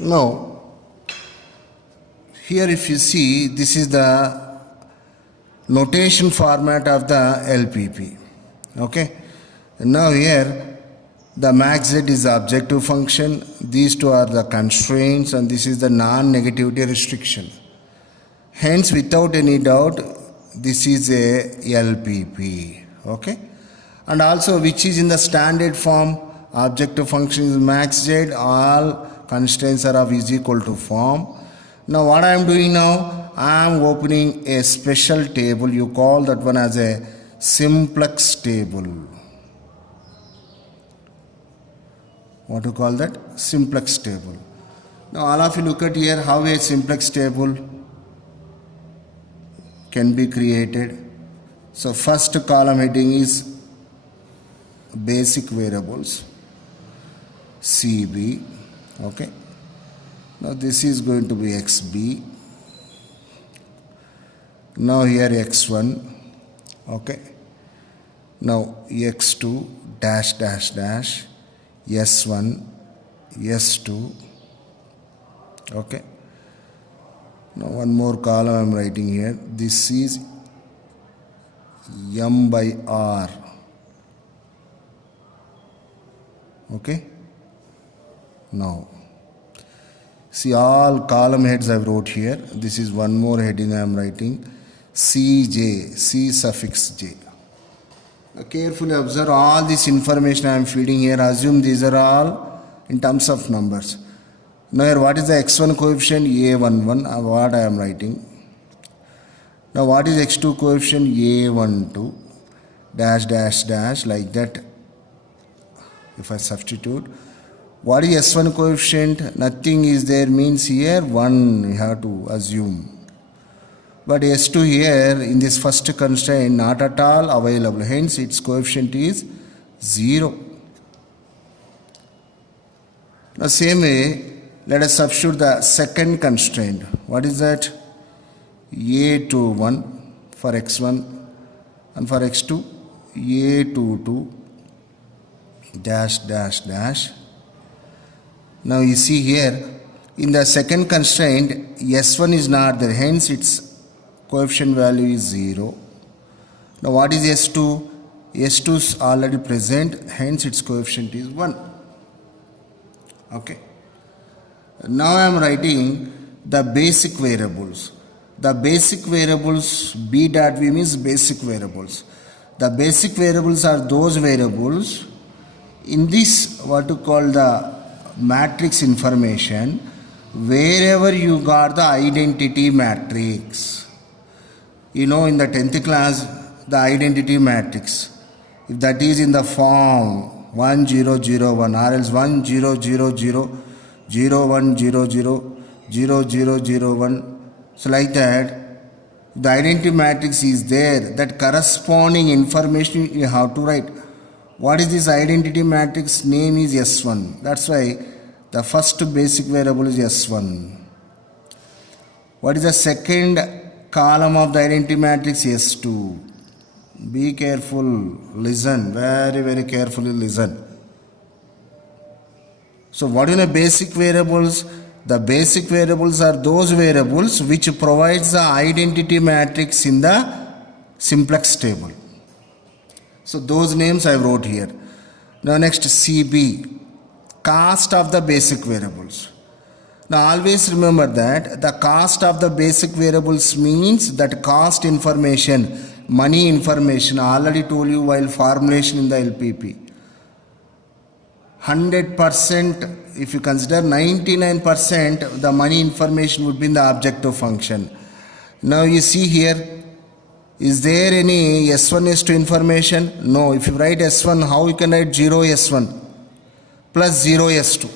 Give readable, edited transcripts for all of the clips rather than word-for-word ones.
Now, here if you see, this is the notation format of the LPP. Okay. Now here, the max z is the objective function. These two are the constraints, and this is the non-negativity restriction. Hence, without any doubt, this is a LPP. Okay. And also, which is in the standard form, objective function is max z, all constraints are of is equal to form. Now what I am doing now, I am opening a special table. You call that one as a simplex table. What to call that? Simplex table. Now all of you look at here how a simplex table can be created. So first column heading is basic variables, CB. Okay. Now this is going to be XB. Now here X1. Okay. Now X2 dash dash dash S1 S2. Okay. Now one more column I am writing here. This is M by R. Okay. Now see, all column heads I wrote here. This is one more heading I am writing, CJ, C suffix J. Now carefully observe all this information I am feeding here. Assume these are all in terms of numbers. Now here what is the x1 coefficient? A11, what I am writing. Now what is x2 coefficient? A12 dash dash dash, like that. If I substitute, what is S1 coefficient? Nothing is there, means here 1 you have to assume. But S2 here in this first constraint not at all available. Hence its coefficient is 0. Now same way, let us substitute the second constraint. What is that? A21 for x1 and for x2 A22 dash dash dash. Now you see here in the second constraint S1 is not there, hence its coefficient value is 0. Now what is S2? S2 is already present, hence its coefficient is 1. Okay. Now I am writing the basic variables. The basic variables, B dot V means basic variables. The basic variables are those variables in this what to call the matrix information, wherever you got the identity matrix. You know, in the 10th class, the identity matrix, if that is in the form 1001 or else 1000 0100 0001, so like that, the identity matrix is there, that corresponding information you have to write. What is this identity matrix? Name is S1. That's why the first basic variable is S1. What is the second column of the identity matrix? S2. Be careful, listen, very carefully listen. So what are the basic variables? The basic variables are those variables which provides the identity matrix in the simplex table. So those names I wrote here. Now next CB, cost of the basic variables. Now always remember that the cost of the basic variables means that cost information, money information, I already told you while formulation in the LPP. 100%, if you consider 99%, the money information would be in the objective function. Now you see here, is there any S1, S2 information? No. If you write S1, how you can write 0 S1 plus 0 S2?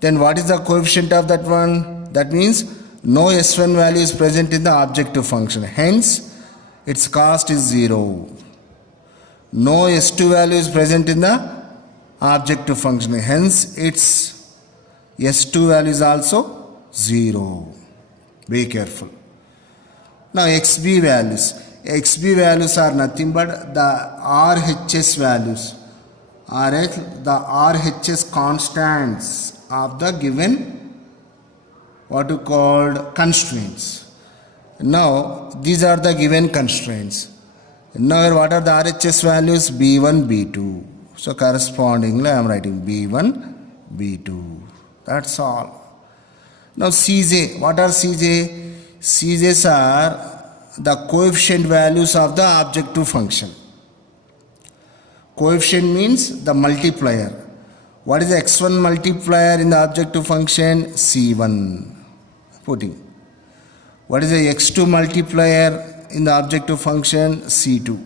Then what is the coefficient of that one? That means no S1 value is present in the objective function. Hence, its cost is 0. No S2 value is present in the objective function. Hence, its S2 value is also 0. Be careful. Now XB values. XB values are nothing but the RHS values. The RHS constants of the given what you called constraints. Now these are the given constraints. Now what are the RHS values? B1, B2. So correspondingly I am writing B1, B2. That's all. Now Cj, what are Cj? Cj's are the coefficient values of the objective function. Coefficient means the multiplier. What is the x1 multiplier in the objective function? C1. Putting. What is the x2 multiplier in the objective function? C2.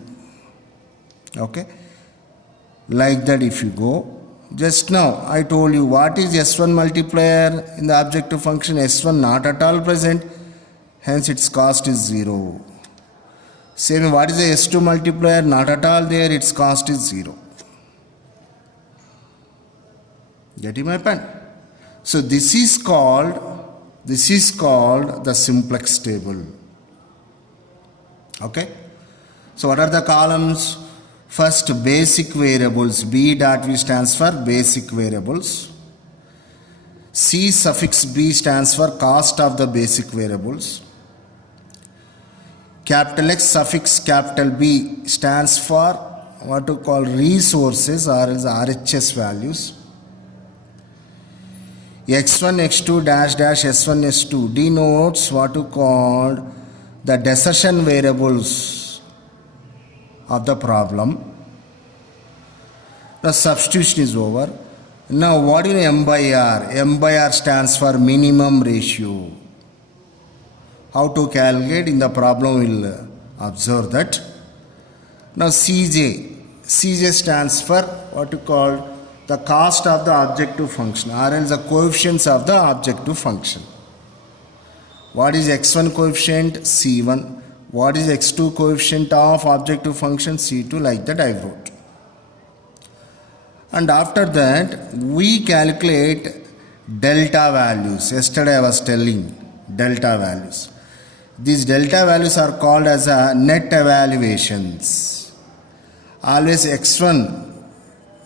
Okay. Like that if you go. Just now I told you what is S1 multiplier in the objective function. S1 not at all present. Hence its cost is 0. Same, what is the S2 multiplier? Not at all there. Its cost is 0. Getting my point? So this is called the simplex table. Okay. So what are the columns? First, basic variables. B dot V stands for basic variables. C suffix B stands for cost of the basic variables. Capital X suffix capital B stands for what to call resources or as RHS values. X1, X2, dash, dash, S1, S2 denotes what to call the decision variables of the problem. The substitution is over. Now what is M by R? M by R stands for minimum ratio. How to calculate in the problem will observe that. Now Cj stands for what you call the cost of the objective function or else the coefficients of the objective function. What is x1 coefficient? C1. What is x2 coefficient of objective function? C2. Like that I wrote. And after that we calculate delta values. Yesterday I was telling delta values. These delta values are called as a net evaluations. Always x1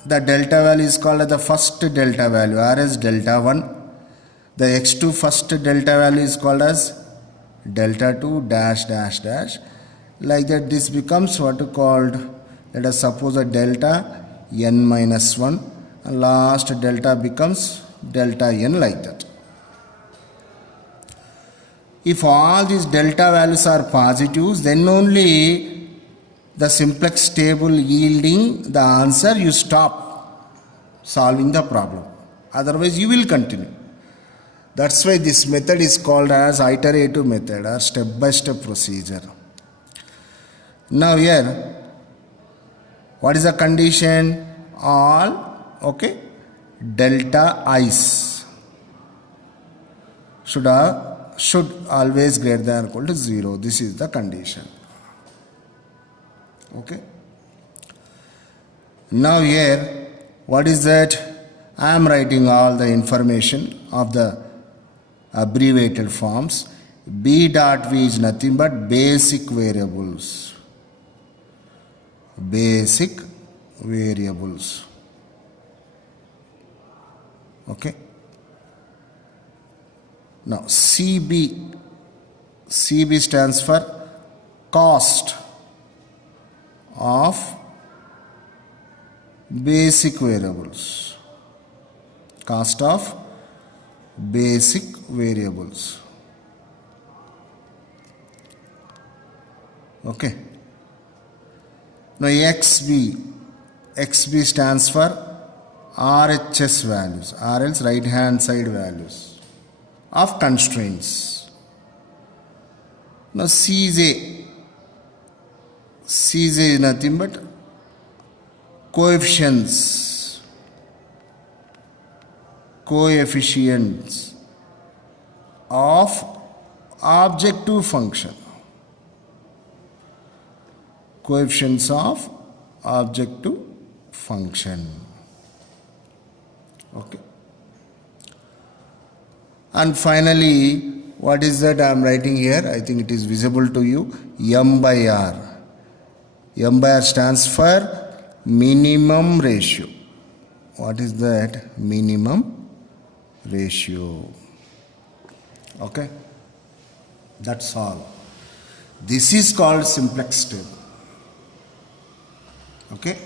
the delta value is called as the first delta value or as delta 1. The x2 first delta value is called as delta 2 dash dash dash. Like that this becomes what you called, let us suppose a delta n minus 1 and last delta becomes delta n like that. If all these delta values are positives, then only the simplex table yielding the answer you stop solving the problem. Otherwise you will continue. That's why this method is called as iterative method or step-by-step procedure. Now here, what is the condition? All, okay, delta i's should always greater than or equal to 0. This is the condition. Okay. Now here, what is that? I am writing all the information of the abbreviated forms. B dot V is nothing but basic variables. Basic variables. Okay. Now CB stands for cost of basic variables. Cost of basic variables. Okay. Now XB stands for RHS values or else right hand side values of constraints. Now CJ is nothing but coefficients of objective function. Coefficients of objective function. Okay. And finally, what is that I am writing here? I think it is visible to you. M by R. M by R stands for minimum ratio. What is that? Minimum ratio. Okay, that's all. This is called simplex table. Okay.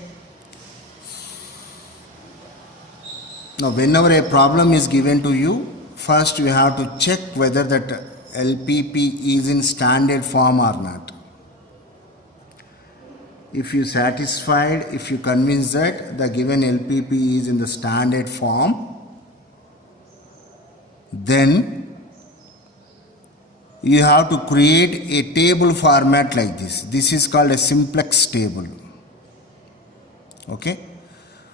Now whenever a problem is given to you, first you have to check whether that LPP is in standard form or not. If you satisfied, if you convinced that the given LPP is in the standard form, then you have to create a table format like this. This is called a simplex table. Okay.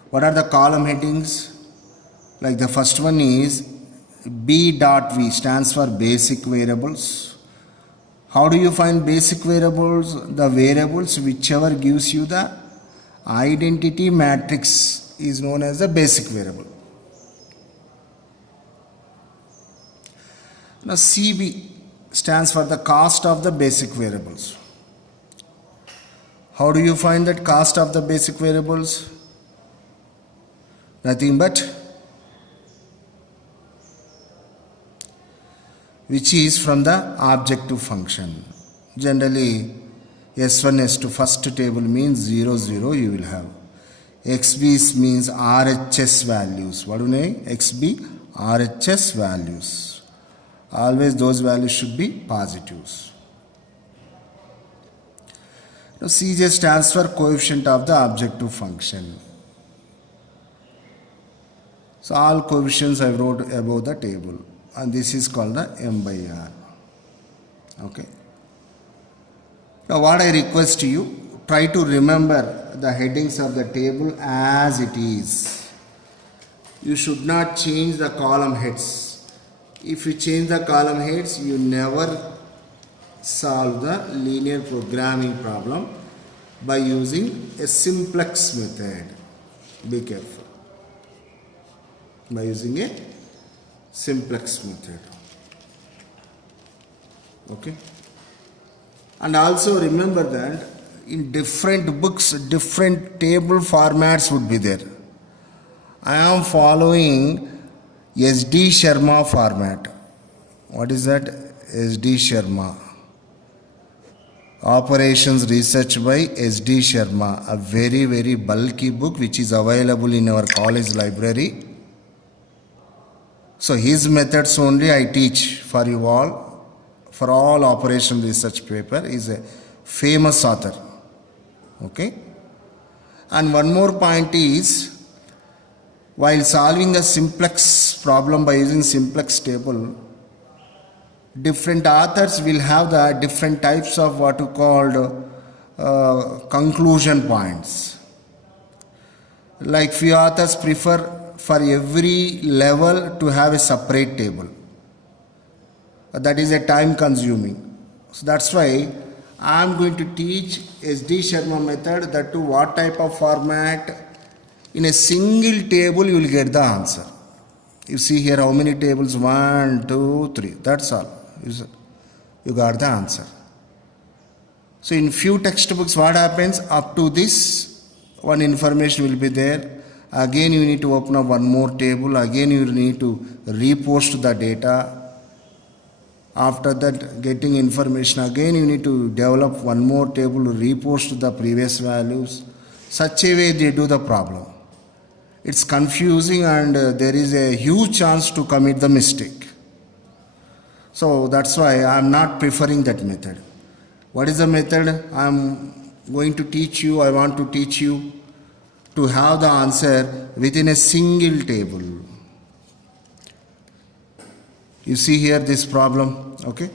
What are the column headings? Like the first one is B.V stands for basic variables. How do you find basic variables? The variables whichever gives you the identity matrix is known as the basic variable. Now CB stands for the cost of the basic variables. How do you find that cost of the basic variables? Nothing but which is from the objective function. Generally S1 S2 first table means 0 0 you will have. XB means RHS values. What do you know? XB RHS values. Always those values should be positives. Now CJ stands for coefficient of the objective function. So all coefficients I wrote above the table, and this is called the M/R. Okay. Now what I request you, try to remember the headings of the table as it is. You should not change the column heads. If you change the column heads, you never solve the linear programming problem by using a simplex method. Be careful. By using a simplex method. Okay. And also remember that in different books, different table formats would be there. I am following SD Sharma format. What is that? SD Sharma. Operations Research by SD Sharma. A very, very bulky book which is available in our college library. So his methods only I teach for you all. For all operation research paper. He is a famous author. Okay. And one more point is, while solving the simplex problem by using simplex table, different authors will have the different types of what you called conclusion points. Like few authors prefer for every level to have a separate table. That is a time consuming. So that's why I am going to teach SD Sharma method, that to what type of format. In a single table you will get the answer. You see here how many tables? 1, 2, 3. That's all. You got the answer. So in few textbooks what happens? Up to this one information will be there. Again you need to open up one more table. Again you need to repost the data. After that, getting information, again you need to develop one more table, repost the previous values. Such a way they do the problem. It's confusing and there is a huge chance to commit the mistake. So that's why I am not preferring that method. What is the method I am going to teach you? I want to teach you to have the answer within a single table. You see here this problem, okay?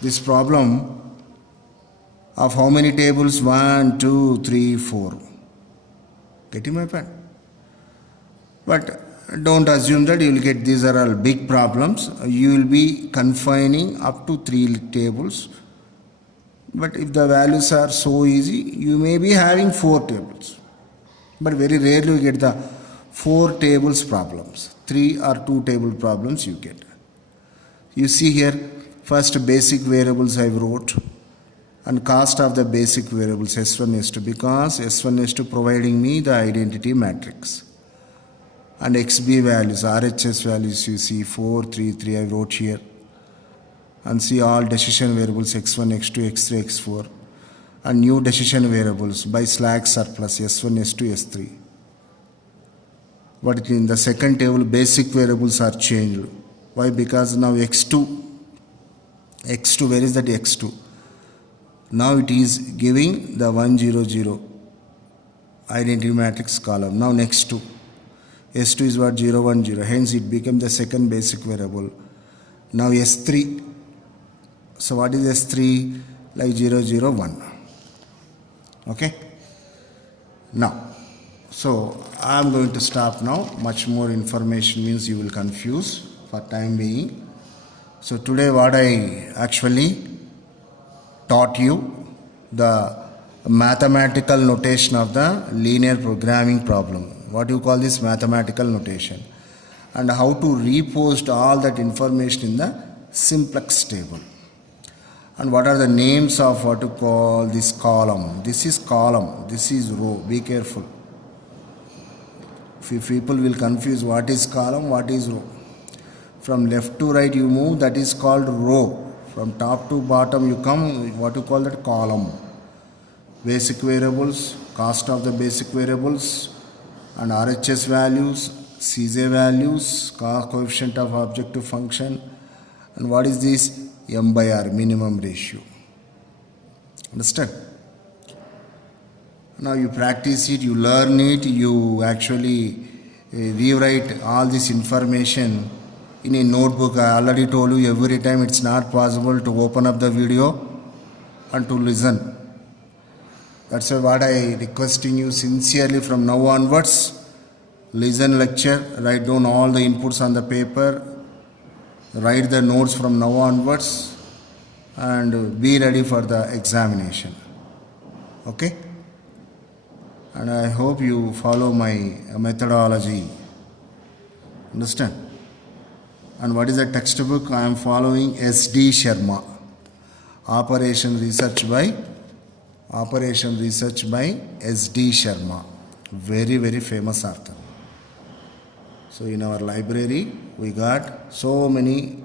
This problem of how many tables? 1, 2, 3, 4. Getting my point? But don't assume that you will get these are all big problems. You will be confining up to 3 tables. But if the values are so easy, you may be having 4 tables. But very rarely you get the 4 tables problems. 3 or 2 table problems you get. You see here, first basic variables I wrote, and cost of the basic variables S1 S2, because S1 S2 providing me the identity matrix. and XB values, RHS values you see 4, 3, 3 I wrote here, and see all decision variables x1, x2, x3, x4, and new decision variables by slack surplus S1, S2, S3. But in the second table, basic variables are changed. Why? Because now x2, where is that x2? Now it is giving the 1, 0, 0 identity matrix column. Now next to S2 is what? 0, 1, 0. Hence it became the second basic variable. Now S3. So what is S3? Like 0, 0, 1. Okay. Now, so I am going to stop now. Much more information means you will confuse for time being. So today what I actually taught you, the mathematical notation of the linear programming problem. What do you call this? Mathematical notation. And how to repost all that information in the simplex table. And what are the names of what to call this column? This is column, this is row. Be careful. If people will confuse what is column, what is row. From left to right you move, that is called row. From top to bottom you come, what you call that? Column. Basic variables, cost of the basic variables, and RHS values, CJ values, coefficient of objective function, and what is this? M by R, minimum ratio. Understand? Now you practice it, you learn it, you actually rewrite all this information in a notebook. I already told you every time it's not possible to open up the video and to listen. That's why what I requesting you sincerely from now onwards, listen lecture, write down all the inputs on the paper, write the notes from now onwards, and be ready for the examination. Okay? And I hope you follow my methodology. Understand? And what is the textbook? I am following S.D. Sharma. Operation Research by S.D. Sharma. Very, very famous author. So in our library, we got so many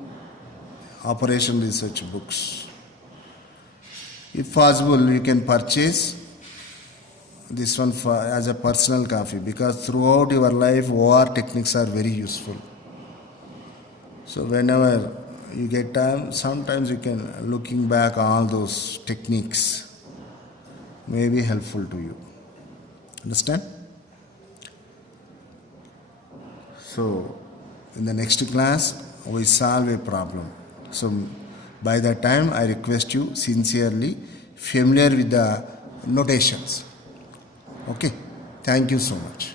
operation research books. If possible, you can purchase this one as a personal copy, because throughout your life, OR techniques are very useful. So whenever you get time, sometimes you can looking back all those techniques may be helpful to you. Understand? So in the next class, we solve a problem. So by that time, I request you sincerely familiar with the notations. Okay. Thank you so much.